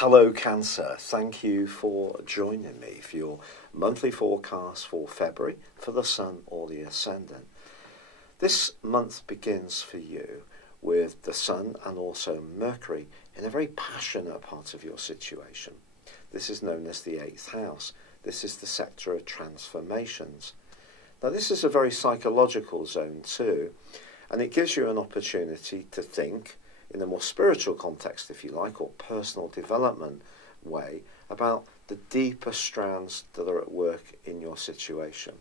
Hello Cancer, thank you for joining me for your monthly forecast for February for the Sun or the Ascendant. This month begins for you with the Sun and also Mercury in a very passionate part of your situation. This is known as the 8th house. This is the sector of transformations. Now this is a very psychological zone too, and it gives you an opportunity to think in a more spiritual context, if you like, or personal development way, about the deeper strands that are at work in your situation.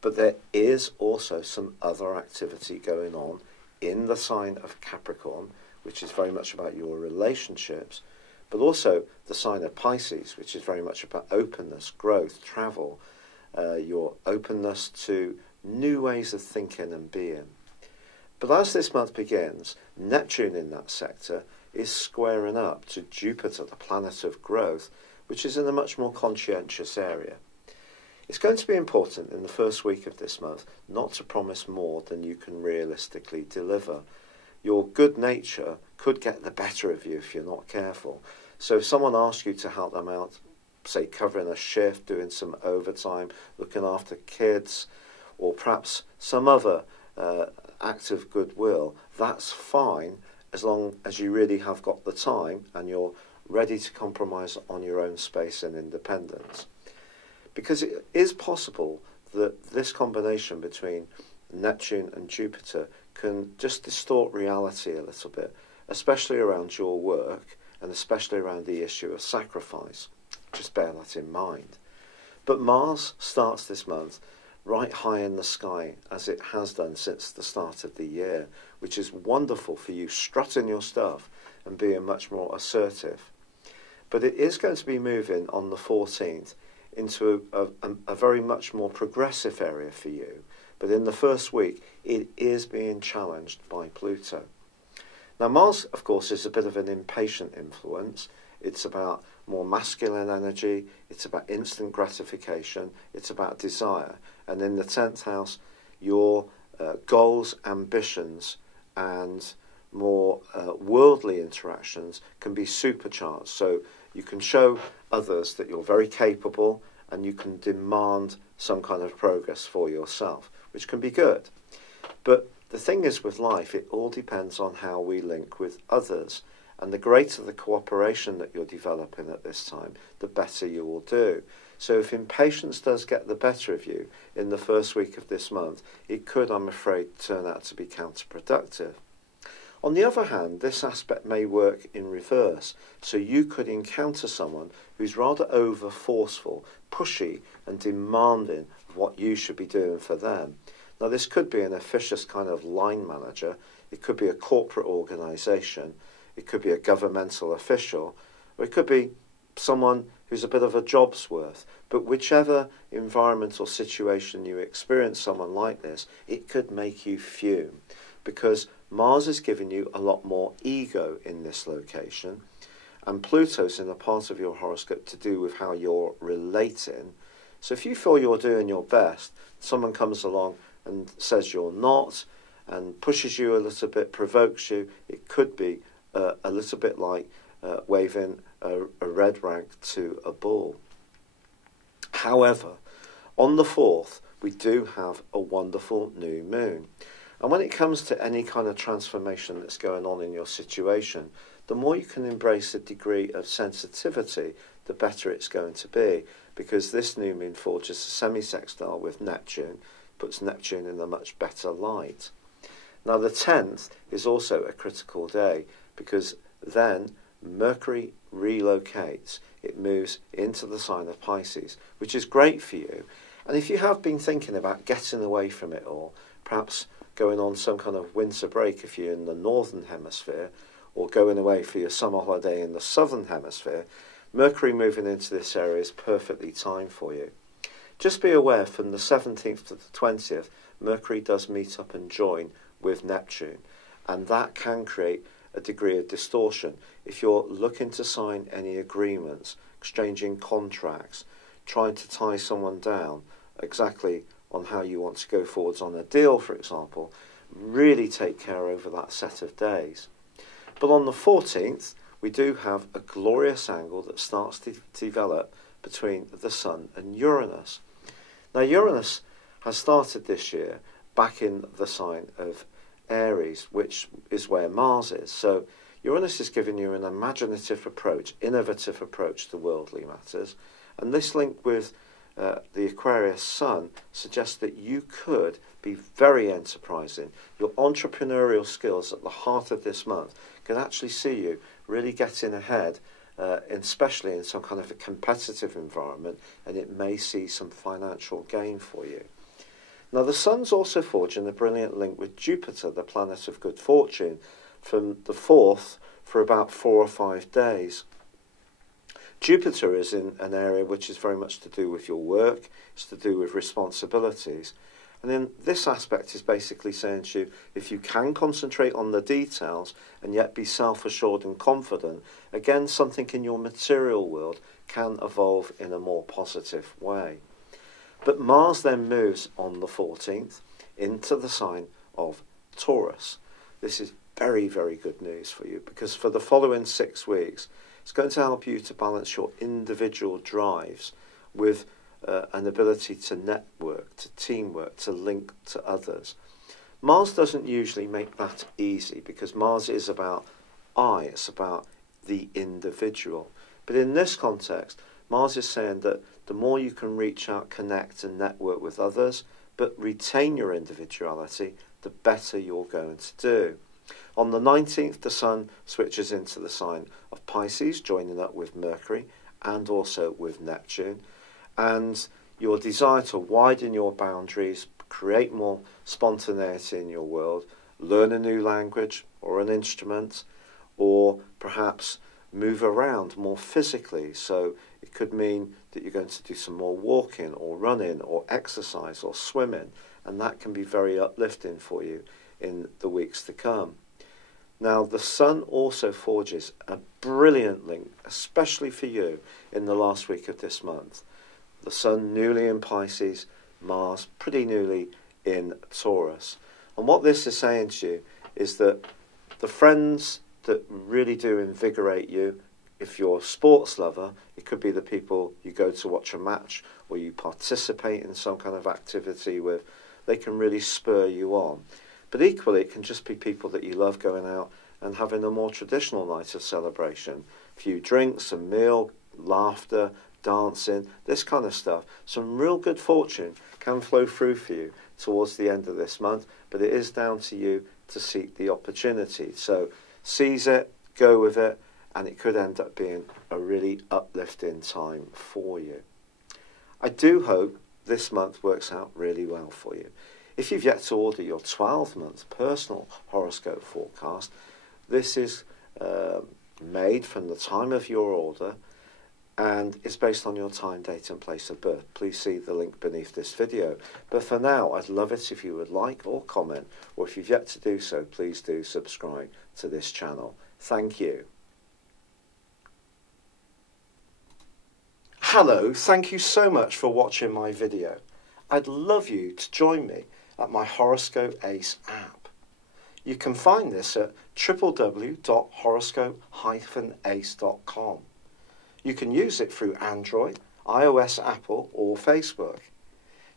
But there is also some other activity going on in the sign of Capricorn, which is very much about your relationships, but also the sign of Pisces, which is very much about openness, growth, travel, your openness to new ways of thinking and being. But as this month begins, Neptune in that sector is squaring up to Jupiter, the planet of growth, which is in a much more conscientious area. It's going to be important in the first week of this month not to promise more than you can realistically deliver. Your good nature could get the better of you if you're not careful. So if someone asks you to help them out, say covering a shift, doing some overtime, looking after kids, or perhaps some other act of goodwill, that's fine as long as you really have got the time and you're ready to compromise on your own space and independence. Because it is possible that this combination between Neptune and Jupiter can just distort reality a little bit, especially around your work and especially around the issue of sacrifice. Just bear that in mind. But Mars starts this month right high in the sky, as it has done since the start of the year, which is wonderful for you strutting your stuff and being much more assertive. But it is going to be moving on the 14th into a very much more progressive area for you. But in the first week, it is being challenged by Pluto. Now Mars, of course, is a bit of an impatient influence. It's about more masculine energy, it's about instant gratification, it's about desire. And in the 10th house, your goals, ambitions, and more worldly interactions can be supercharged. So you can show others that you're very capable and you can demand some kind of progress for yourself, which can be good. But the thing is with life, it all depends on how we link with others. And the greater the cooperation that you're developing at this time, the better you will do. So if impatience does get the better of you in the first week of this month, it could, I'm afraid, turn out to be counterproductive. On the other hand, this aspect may work in reverse. So you could encounter someone who's rather over-forceful, pushy and demanding of what you should be doing for them. Now this could be an officious kind of line manager, it could be a corporate organisation, it could be a governmental official, or it could be someone who's a bit of a job's worth. But whichever environment or situation you experience someone like this, it could make you fume, because Mars is giving you a lot more ego in this location, and Pluto's in a part of your horoscope to do with how you're relating. So if you feel you're doing your best, someone comes along and says you're not, and pushes you a little bit, provokes you, it could be a little bit like waving a red rag to a bull. However, on the 4th, we do have a wonderful new moon. And when it comes to any kind of transformation that's going on in your situation, the more you can embrace a degree of sensitivity, the better it's going to be, because this new moon forges a semi-sextile with Neptune, puts Neptune in a much better light. Now the 10th is also a critical day, because then Mercury relocates. It moves into the sign of Pisces, which is great for you. And if you have been thinking about getting away from it all, perhaps going on some kind of winter break if you're in the northern hemisphere, or going away for your summer holiday in the southern hemisphere, Mercury moving into this area is perfectly timed for you. Just be aware, from the 17th to the 20th, Mercury does meet up and join with Neptune, and that can create a degree of distortion. If you're looking to sign any agreements, exchanging contracts, trying to tie someone down exactly on how you want to go forwards on a deal, for example, really take care over that set of days. But on the 14th, we do have a glorious angle that starts to develop between the Sun and Uranus. Now, Uranus has started this year back in the sign of Aries, which is where Mars is. So Uranus is giving you an imaginative approach, innovative approach to worldly matters. And this link with the Aquarius Sun suggests that you could be very enterprising. Your entrepreneurial skills at the heart of this month can actually see you really getting ahead, especially in some kind of a competitive environment, and it may see some financial gain for you. Now, the Sun's also forging a brilliant link with Jupiter, the planet of good fortune, from the 4th for about 4 or 5 days. Jupiter is in an area which is very much to do with your work, it's to do with responsibilities. And then this aspect is basically saying to you, if you can concentrate on the details and yet be self-assured and confident, again, something in your material world can evolve in a more positive way. But Mars then moves on the 14th into the sign of Taurus. This is very, very good news for you, because for the following 6 weeks, it's going to help you to balance your individual drives with an ability to network, to teamwork, to link to others. Mars doesn't usually make that easy, because Mars is about it's about the individual. But in this context, Mars is saying that the more you can reach out, connect and network with others, but retain your individuality, the better you're going to do. On the 19th, the Sun switches into the sign of Pisces, joining up with Mercury and also with Neptune. And your desire to widen your boundaries, create more spontaneity in your world, learn a new language or an instrument, or perhaps move around more physically. So it could mean that you're going to do some more walking or running or exercise or swimming, and that can be very uplifting for you in the weeks to come. Now, the Sun also forges a brilliant link, especially for you, in the last week of this month. The Sun newly in Pisces, Mars pretty newly in Taurus. And what this is saying to you is that the friends that really do invigorate you, if you're a sports lover, it could be the people you go to watch a match or you participate in some kind of activity with, they can really spur you on. But equally, it can just be people that you love going out and having a more traditional night of celebration. A few drinks, a meal, laughter, dancing, this kind of stuff. Some real good fortune can flow through for you towards the end of this month, but it is down to you to seek the opportunity. So seize it, go with it, and it could end up being a really uplifting time for you. I do hope this month works out really well for you. If you've yet to order your 12-month personal horoscope forecast, this is made from the time of your order, and it's based on your time, date and place of birth. Please see the link beneath this video. But for now, I'd love it if you would like or comment, or if you've yet to do so, please do subscribe to this channel. Thank you. Hello, thank you so much for watching my video. I'd love you to join me at my Horoscope Ace app. You can find this at www.horoscope-ace.com. You can use it through Android, iOS, Apple or Facebook.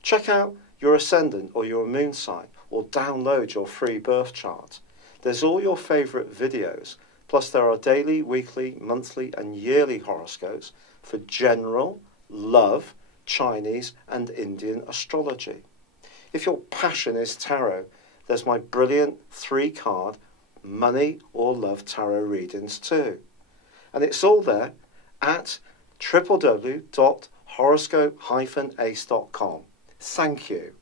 Check out your ascendant or your moon sign, or download your free birth chart. There's all your favourite videos, plus there are daily, weekly, monthly and yearly horoscopes for general, love, Chinese and Indian astrology. If your passion is tarot, there's my brilliant 3-card money or love tarot readings too. And it's all there at www.horoscope-ace.com. Thank you.